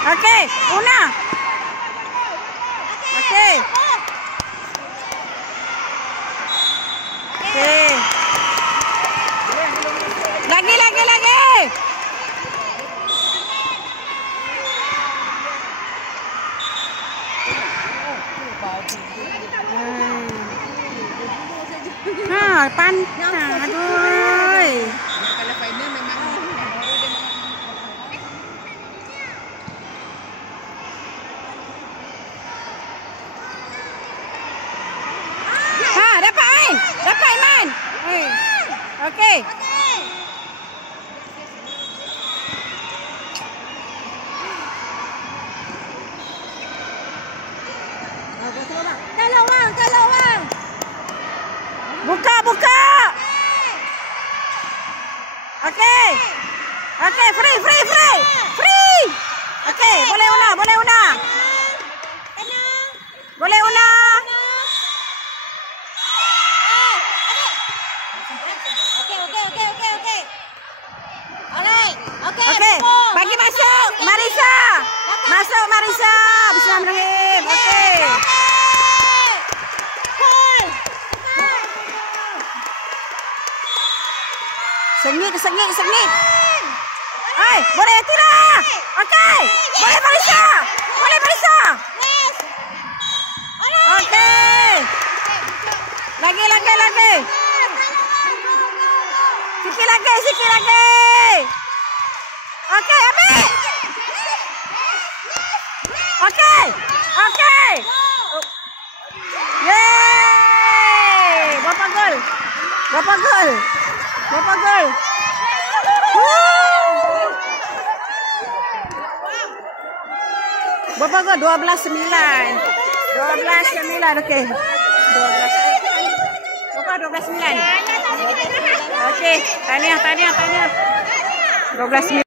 Okey, Una. Okey. Okey. Lagi. Pantang. Aduh. Kalau final memang Dapat main. Okey. Tolong. Buka. Okey, free. Okey, boleh Una. Boleh Una. Okey, bagi masuk Marisa. Bismillahirrahmanirrahim. Okey. Sengit. Boleh tidak? Okey. Boleh Marisa. Okey. Lagi. Sikit lagi. Okey, ambil. Okey. Yeay. Berapa gol? Berapa gol? 12-9. Okey. 12-9. Okey, tahniah. 12-9.